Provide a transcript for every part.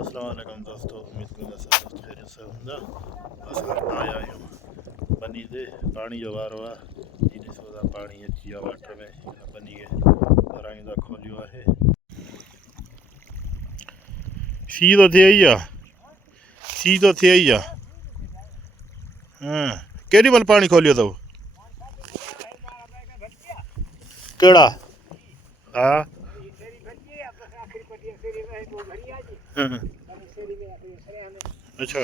अस्सलाम वालेकुम दोस्तों, उम्मीद करूंगा सब दोस्त खैरियत से होंगे। बस आया हूँ बनी दे पानी जो वारो आहे जी ॾिसो पानी अची वियो वाटर में हिन बनी खे भराईंदा खोलियो आहे। सी तो थिए ई आहे, सी तो थिए ई आहे। केॾी महिल पानी खोलियो अथव? कहिड़ा? हा अच्छा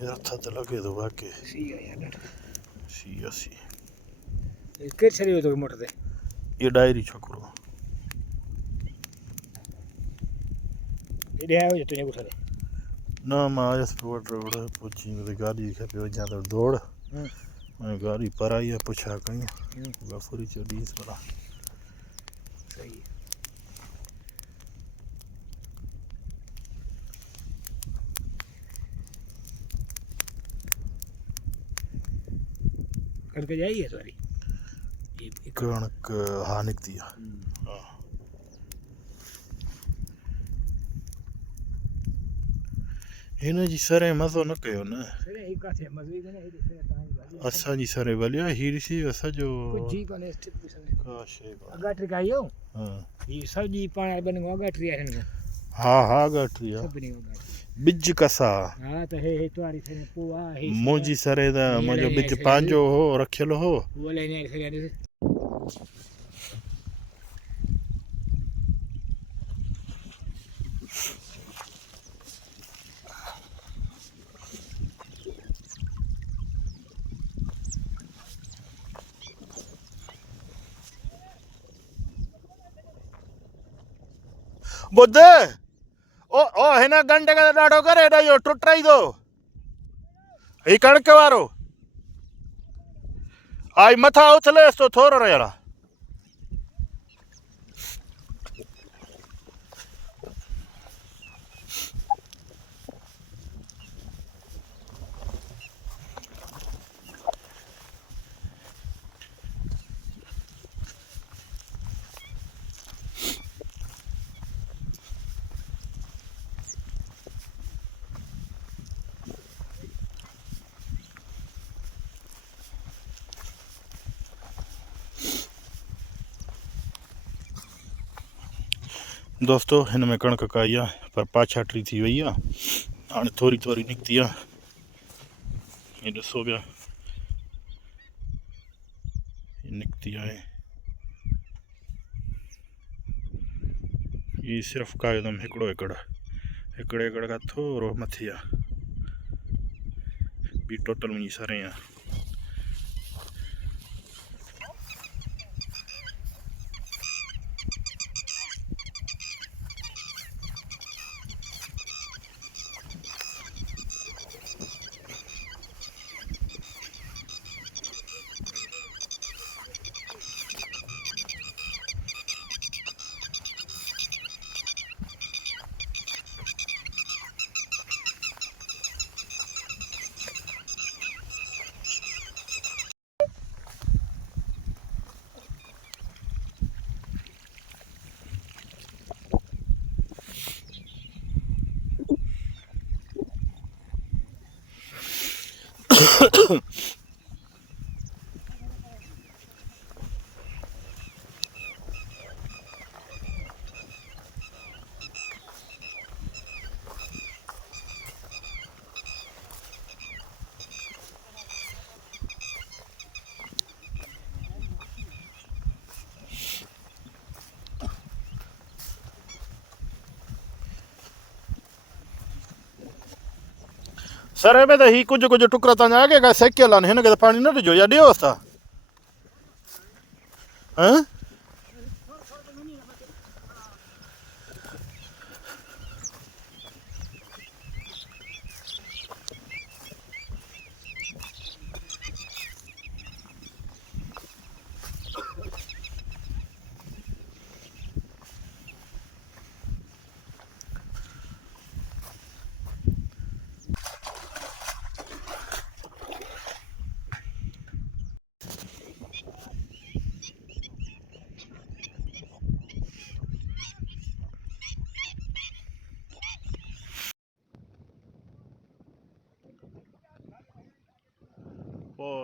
यार थद लगे तो वाकई सी सी केर छॾियो तो मोटर ते ये डायरी छोकिरो हेॾे आयो तुंहिंजे पुठ ते न मां आयुसि वटि पुछी गाॾी खपे वञा त दौड़ गाड़ी पराई है पुछा कहीं गफूरी चढ़ीस भला सही है। कणक जाई है सारी कणक हाँ निकती है हिन जी सरे मज़ो न कयो न असांजी सरे भलिया हीर सी सॼो का शइ अगाट्री का आयो ये सब्जी पाण बन अगाट्री है हा हा अगाट्री आहे बिज कसा हाँ तो हे तवारी सरे पोआ हे मुंहिंजी सरे त मुंहिंजो बिज पंहिंजो हो रखियल हो वो लेने सरे बुध ओ ओ हिन गंढे खे ॾाढो करे हेॾा इहो टुटाई थो ही कणक वारो आई मथां उथलेसि थो थोरो रहियल आहे दोस्तों हिन में कणक काई आहे पर पाछाटी थी वई आहे हाणे थोरी थोरी निकिती आहे ये ॾिसो पिया निकिती आहे ये सिर्फ़ु का एकदम हिकिड़ो हिकिड़े एकड़ खां थोरो मथे आहे ॿी टोटल मुंहिंजी सरे आहे सरे में तो ही कुछ कुछ टुकड़ा तव्हां अॻे खां सेकियल आहिनि हिन खे त पाणी न ॾिजो या ॾियोसि था हाँ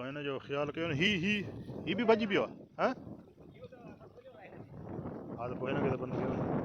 हिन जो ख़्यालु कयो न ही बि भॼी पियो आहे हा त पोइ हिनखे त बंदि कयो न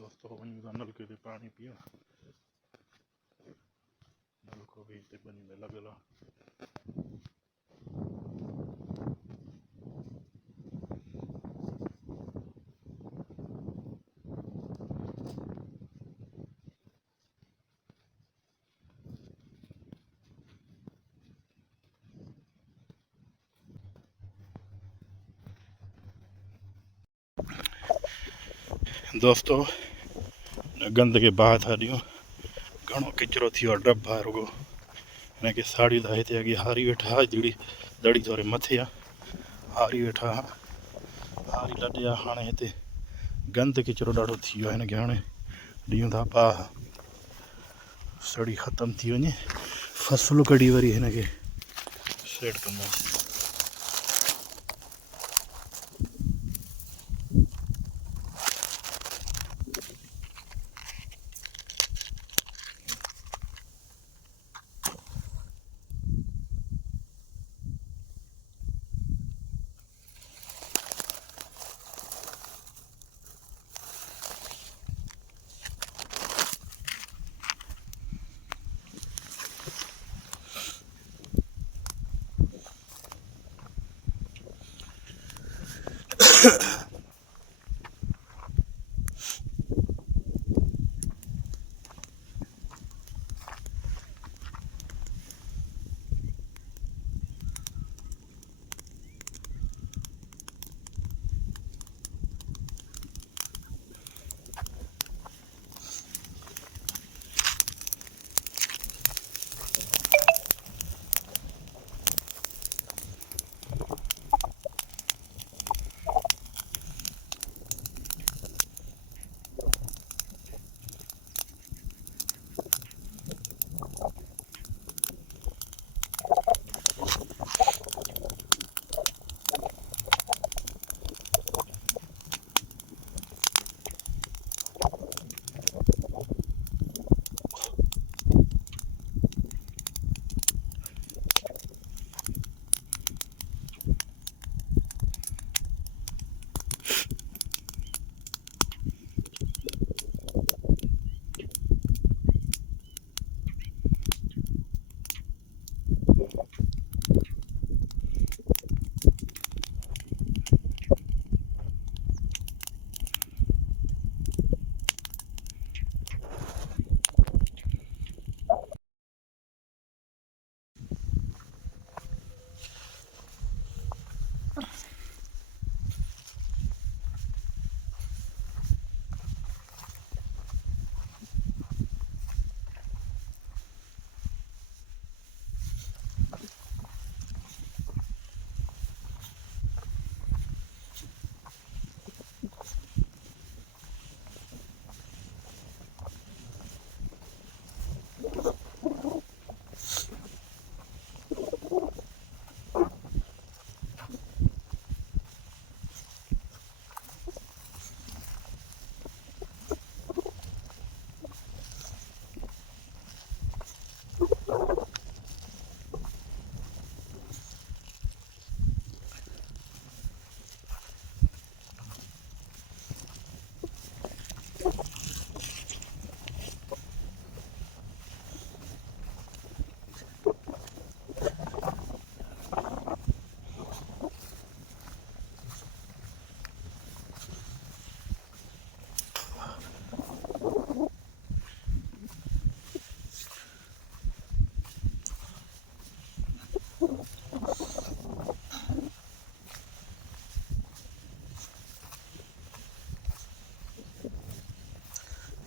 दोस्तों वञूं था नलके ते पाणी पीअण नलको बि हिते ॿनी में लॻियल आहे दोस्तों गंद खे बाहि था ॾियूं घणो किचिरो थी वियो आहे डब आहे रुॻो हिनखे साड़ियूं था हिते अॻे हारी वेठा दड़ी थोरे मथे आहे हारी वेठा हारी लॾे आहे हाणे हिते गंद किचिरो ॾाढो थी वियो आहे हिनखे हाणे ॾियूं था बाहि सड़ी ख़तमु थी वञे फसलूं कढी वरी हिनखे सेट कंदासीं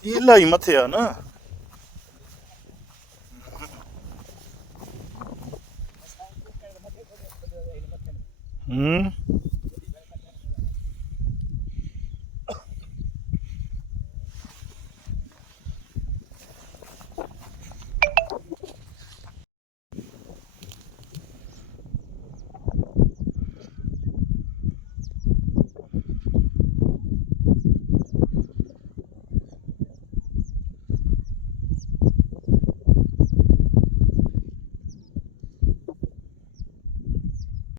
इलाही मथे आहे न हम्म